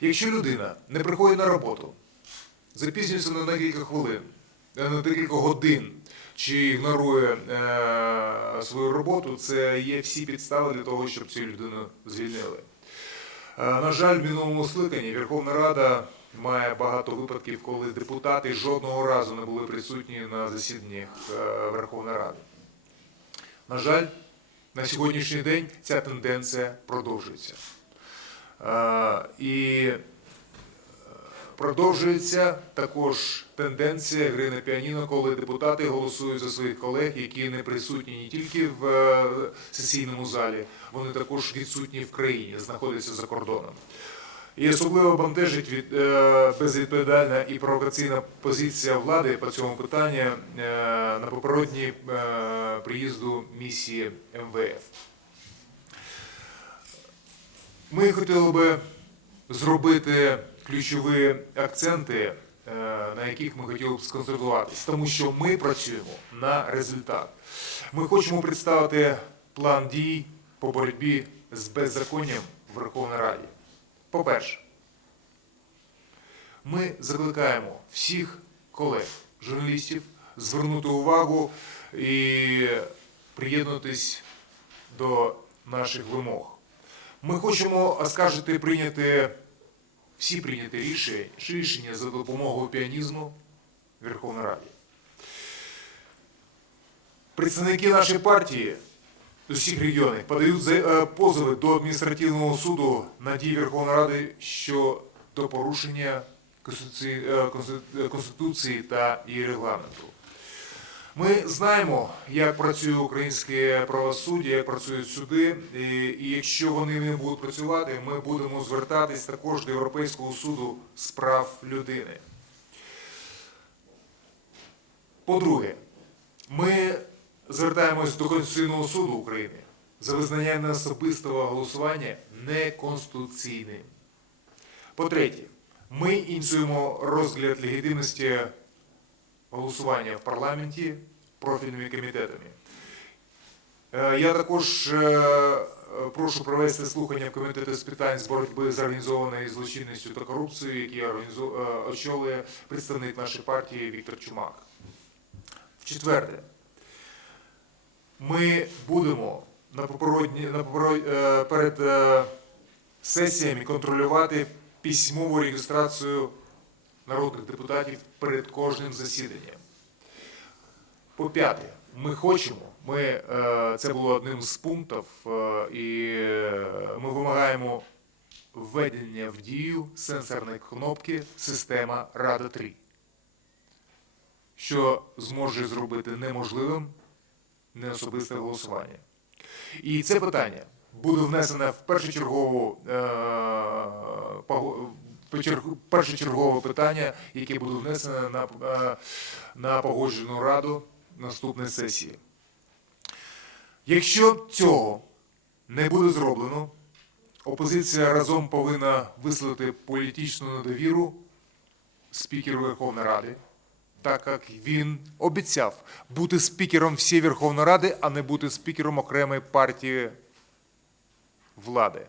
Якщо людина не приходить на роботу, запізнюється на декілька хвилин, е, на декілька годин чи ігнорує е, свою роботу, це є всі підстави для того, щоб цю людину звільнили. Е, На жаль, в минулому скликанні Верховна Рада має багато випадків, коли депутати жодного разу не були присутні на засіданнях е, Верховної Ради. На жаль, на сьогоднішній день ця тенденція продовжується. Е, І е, продовжується також тенденція гри на піаніно, коли депутати голосують за своїх колег, які не присутні не тільки в е, сесійному залі, вони також відсутні в країні, знаходяться за кордоном. І особливо бентежить від безвідповідальна і провокаційна позиція влади по цьому питанню на попередній приїзду місії МВФ. Ми хотіли би зробити ключові акценти, е, на яких ми хотіли б сконцентруватися, тому що ми працюємо на результат. Ми хочемо представити план дій по боротьбі з беззаконням в Верховній Раді. По-перше, ми закликаємо всіх колег, журналістів, звернути увагу і приєднатись до наших вимог. Ми хочемо оскаржити прийняти всі прийняті рішення, рішення за допомогою піанізму в Верховній Раді. Представники нашої партії з усіх регіонів подають е, позови до адміністративного суду на дії Верховної Ради щодо порушення Конституції, е, е, Конституції та її регламенту. Ми знаємо, як працює українське правосуддя, як працюють суди, і, якщо вони не будуть працювати, ми будемо звертатись також до Європейського суду з прав людини. По-друге, ми звертаємось до Конституційного суду України за визнання неособистого голосування неконституційним. По-третє, ми ініціюємо розгляд легітимності голосування в парламенті профільними комітетами. Е, Я також е, е, прошу провести слухання в комітеті з питань з боротьби з організованою злочинністю та корупцією, які очолює представник нашої партії Віктор Чумак. В-четверте, ми будемо на перед сесіями контролювати письмову реєстрацію народних депутатів перед кожним засіданням. По-п'яте, ми хочемо, ми, е, це було одним з пунктів, е, і е, ми вимагаємо введення в дію сенсорної кнопки система Рада 3, що зможе зробити неможливим неособисте голосування. І це питання буде внесено в першочергову першочергове питання, яке буде внесено на, е, на погоджену раду наступної сесії. Якщо цього не буде зроблено, опозиція разом повинна висловити політичну недовіру спікеру Верховної Ради, так як він обіцяв бути спікером всієї Верховної Ради, а не бути спікером окремої партії влади.